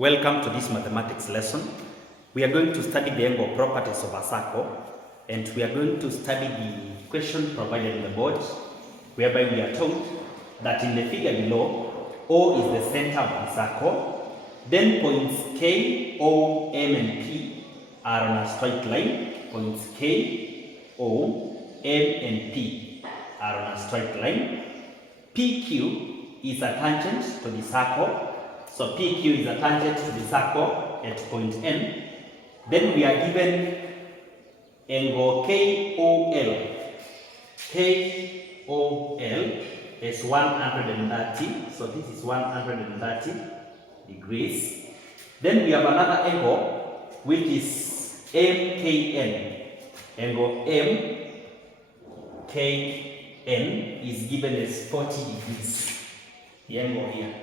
Welcome to this mathematics lesson. We are going to study the angle properties of a circle, and we are going to study the question provided in the board, whereby we are told that in the figure below, O is the center of the circle, then points K, O, M, and P are on a straight line. Points K, O, M, and P are on a straight line. PQ is a tangent to the circle. So PQ is a tangent to the circle at point N. Then we are given angle KOL. KOL is 130. So this is 130 degrees. Then we have another angle which is MKN. Angle MKN is given as 40 degrees. The angle here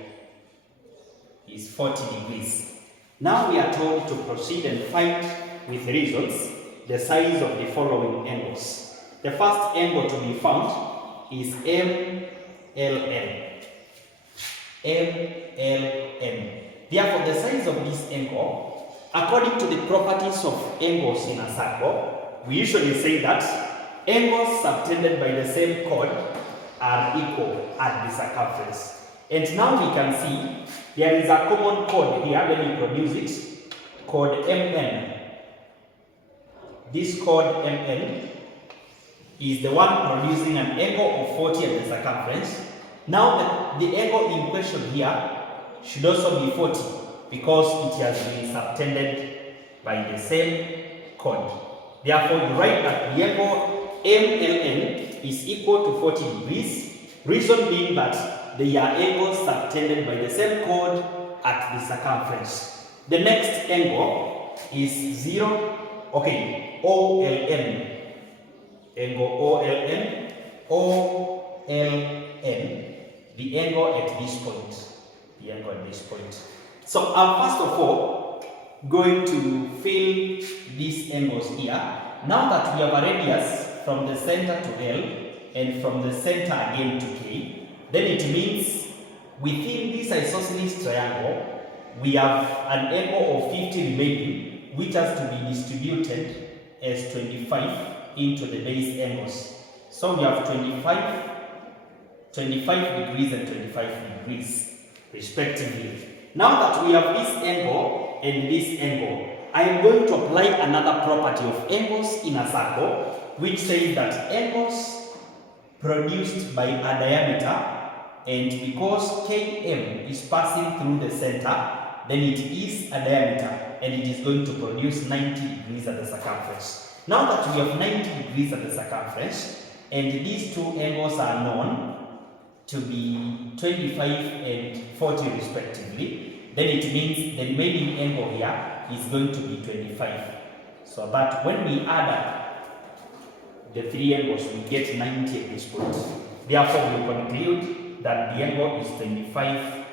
is 40 degrees. Now we are told to proceed and find with reasons the size of the following angles. The first angle to be found is MLN. MLN. Therefore, the size of this angle, according to the properties of angles in a circle, we usually say that angles subtended by the same chord are equal at the circumference. And now we can see there is a common chord here when we produce it, chord MN. This chord MN is the one producing an angle of 40 at the circumference. Now the angle in question here should also be 40 because it has been subtended by the same chord. Therefore, you write that the angle MLN is equal to 40 degrees, reason being that they are angles subtended by the same chord at the circumference. The next angle is OLN. Angle OLN. OLN. The angle at this point. The angle at this point. So I'm first of all going to fill these angles here. Now that we have a radius from the center to L and from the center again to K, then it means within this isosceles triangle, we have an angle of 50 remaining, which has to be distributed as 25 into the base angles. So we have 25 degrees and 25 degrees, respectively. Now that we have this angle and this angle, I am going to apply another property of angles in a circle, which says that angles produced by a diameter, and because Km is passing through the center, then it is a diameter and it is going to produce 90 degrees at the circumference. Now that we have 90 degrees at the circumference and these two angles are known to be 25 and 40 respectively, then it means the remaining angle here is going to be 25. So that when we add up the three angles, we get 90 at this point. Therefore, we conclude that the angle is 25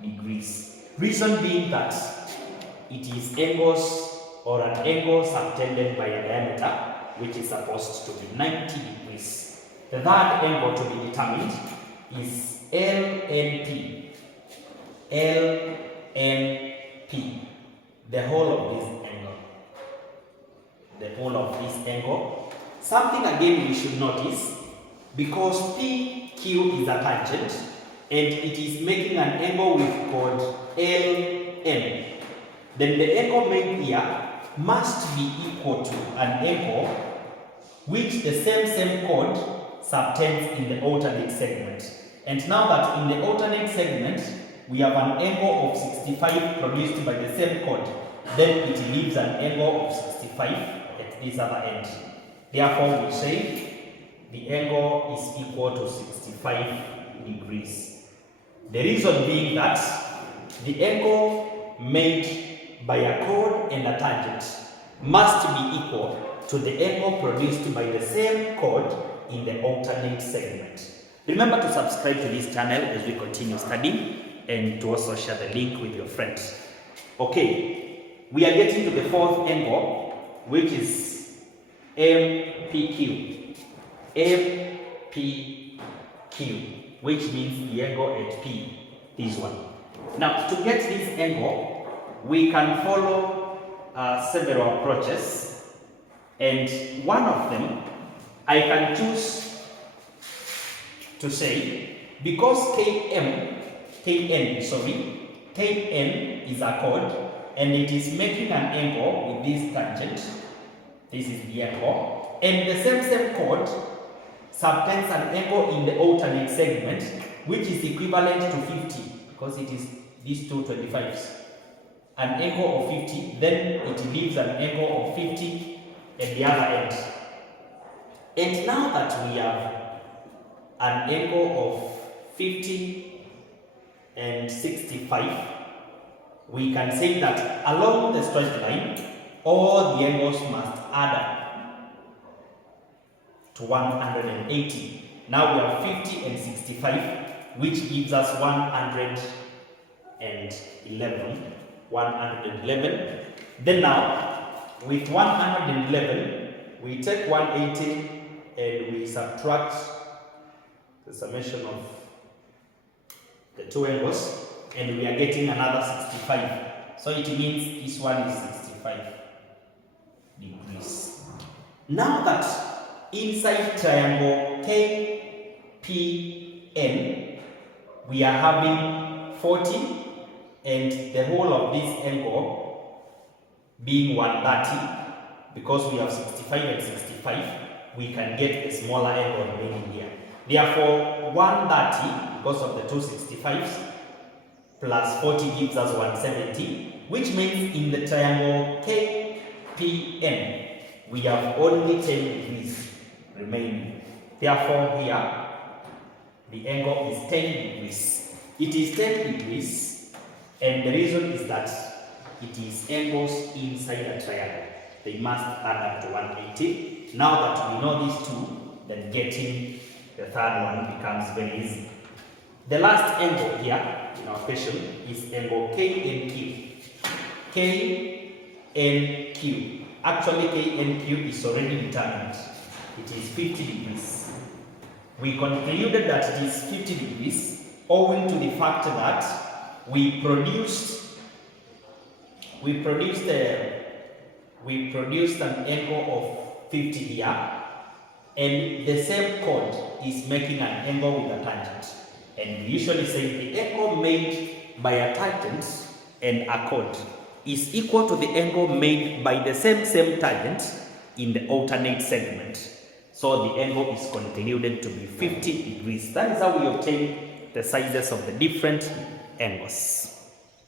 degrees. Reason being that it is angles or an angle subtended by a diameter which is supposed to be 90 degrees. The third angle to be determined is LNP. LNP. The whole of this angle. The whole of this angle. Something again we should notice, because PQ is a tangent and it is making an angle with chord LN, then the angle made here must be equal to an angle which the same chord subtends in the alternate segment. And now that in the alternate segment we have an angle of 65 produced by the same chord, then it leaves an angle of 65 at this other end. Therefore, we say the angle is equal to 65 degrees. The reason being that the angle made by a chord and a tangent must be equal to the angle produced by the same chord in the alternate segment. Remember to subscribe to this channel as we continue studying, and to also share the link with your friends. Okay, we are getting to the fourth angle, which is MPQ. MPQ, which means the angle at P, this one. Now, to get this angle, we can follow several approaches, and one of them I can choose to say, because Kn is a chord and it is making an angle with this tangent. This is the angle, and the same chord subtends an angle in the alternate segment, which is equivalent to 50, because it is these two 25s. An angle of 50, then it leaves an angle of 50 at the other end. And now that we have an angle of 50 and 65, we can say that along the straight line, all the angles must add up to 180. Now we have 50 and 65, which gives us 111. Then now, with 111, we take 180 and we subtract the summation of the two angles, and we are getting another 65. So it means this one is 65 degrees. Now that inside triangle KPN, we are having 40, and the whole of this angle being 130, because we have 65 and 65, we can get a smaller angle remaining here. Therefore, 130, because of the two 65s, plus 40 gives us 170, which means in the triangle KPN, we have only 10 degrees remaining. Therefore, here, the angle is 10 degrees. It is 10 degrees, and the reason is that it is angles inside a triangle. They must add up to 180. Now that we know these two, then getting the third one becomes very easy. The last angle here in our question is angle KNQ. KNQ. Actually, KNQ is already determined. It is 50 degrees. We concluded that it is 50 degrees owing to the fact that we produced an angle of 50 here, and the same chord is making an angle with a tangent. And we usually say the angle made by a tangent and a chord is equal to the angle made by the same tangent in the alternate segment. So the angle is concluded to be 50 degrees. That is how we obtain the sizes of the different angles.